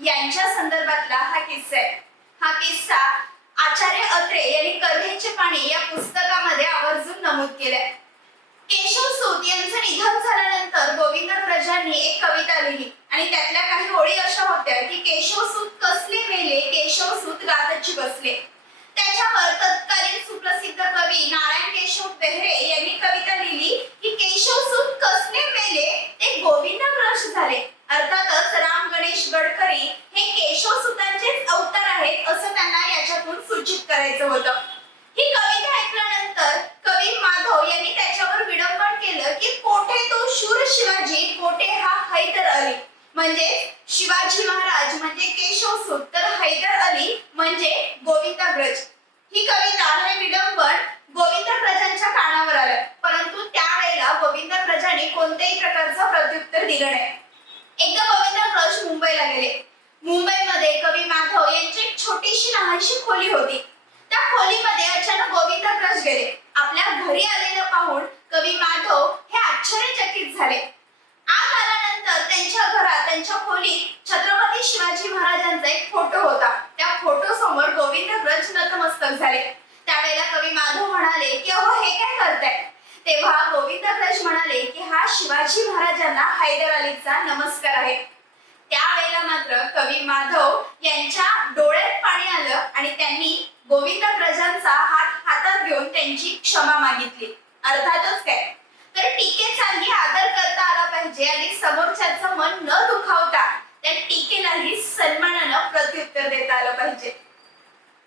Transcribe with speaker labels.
Speaker 1: यांच्या संदर्भातला हा किस्सा आहे. हा किस्सा आचार्य अत्रे यांनी कथेचे पाणी या पुस्तकामध्ये आवर्जून नमूद केलाय. केशव सूत यांचं निधन झाल्यानंतर गोविंद प्रजांनी एक कविता लिहिली आणि त्यातल्या काही ओळी अशा होत्या की केशव सूत कसले मेले केशव सूत गातची बसले त्याच्यावर तत्कालीन सुप्रसिद्ध कवी नारायण केशव बेहरे यांनी कविता लिहिली की केशव सूत कसले मेले ते गोविंद ब्रश झाले अर्थातच राम गणेश गडकरी हे केशव सुतांचेच अवतार आहेत असं त्यांना याच्यातून सूचित करायचं होतं. ही कविता ऐकल्यानंतर कवी माधव यांनी त्याच्यावर विडंबन केलं की कोठे तो शूर शिवाजी कोठे हा हैदर अली. म्हणजे शिवाजी महाराज म्हणजे केशव सूत. तर हैदर अली म्हणजे गोविंदाग्रज ही कविता हे विडंबन गोविंदा प्रजांच्या कानावर आलं. परंतु त्यावेळेला गोविंदा प्रजाने कोणत्याही प्रकारचं प्रत्युत्तर दिलं नाही एकदा गोविंदाग्रज मुंबईला गेले मुंबईमध्ये कवी माधव यांची एक छोटीशी लहानशी खोली होती. त्या खोलीमध्ये अचानक गोविंदाग्रज गेले. आपल्या घरी आलेलं पाहून कवी माधव हे आश्चर्यचकित झाले. आग आल्यानंतर त्यांच्या घरात त्यांच्या खोलीत छत्रपती शिवाजी महाराजांचा एक फोटो होता. त्या फोटो समोर गोविंदग्रज नतमस्तक झाले. त्यावेळेला कवी माधव म्हणाले की अहो हे काय करताय? तेव्हा गोविंदग्रज म्हणाले की हा शिवाजी महाराजांना हैदर अलीचा नमस्कार आहे. त्यावेळेला मात्र कवी माधव यांच्या डोळ्यात पाणी आलं आणि गोविंद प्रजांचा हात हातात घेऊन त्यांची क्षमा मागितली. अर्थातच काय? तर टीकेचाही आदर करता आला पाहिजे आणि समोरच्याचं मन न दुखावता त्या टीकेलाही सन्मानानं प्रत्युत्तर देता आलं पाहिजे.